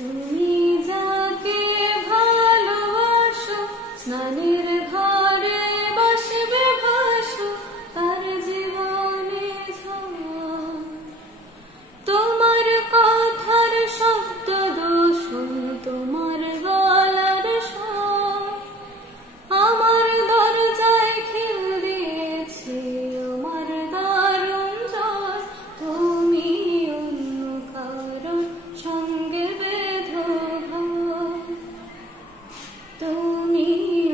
তুমি যাকে ভালোবাসো স্নানের ঘরে বসবে ভাসো তার জীবনে ঝড়। তোমার কথার শব্দ দূষণ তোমার গলার স্বর আমার দরজায় খিল দিয়েছে আমার দারুণ জ্বর। তুমি অন্য কারো সঙ্গে বেঁধো ঘর, তুমি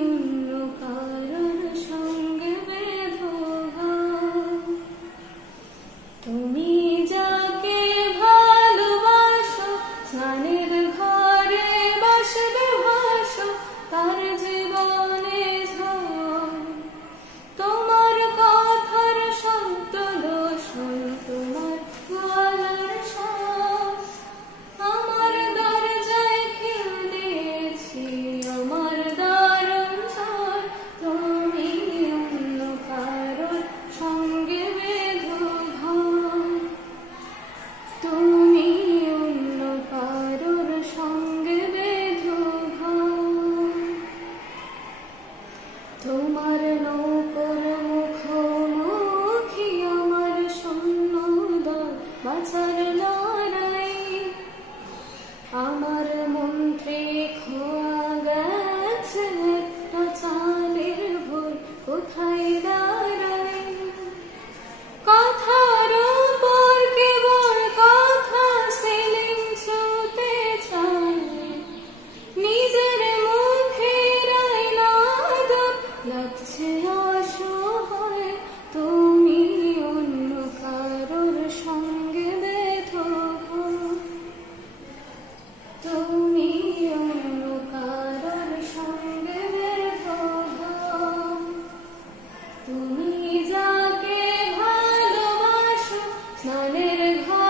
অন্য কারোর সঙ্গে বেঁধো ঘর। তুমি যাকে ভালোবাসো স্নানের ঘরে বসবে ভাসো তার জীবনে ঝড়। তোমার কথার শব্দ দূষণ তোমার গলার স্বর আমার দরজায় খিল দিয়েছি আমার দারুণ ঝড়। তুমি অন্য কারোর সঙ্গে বেঁধো ঘর, তুমি অন্য কারোর সঙ্গে বেঁধো ঘর। তোমার নৌকোর মুখোমুখি আমার শূন্য দল বাঁচার লড়াই। আমার মন্ত্রে খোয়া গেছে একটা চালের ভোর কোথায় দাঁড়াই। কথার উপর কেবল কথা সিলিং ছুঁতে চায় নিজের মুখের আহ্লাদ লাগছে অসহায়। তুমি অন্য কারোর সঙ্গে বেঁধো ঘর, তুমি অন্য কারোর সঙ্গে বেঁধো ঘর। তুমি যাকে ভালোবাসো স্নানের ঘর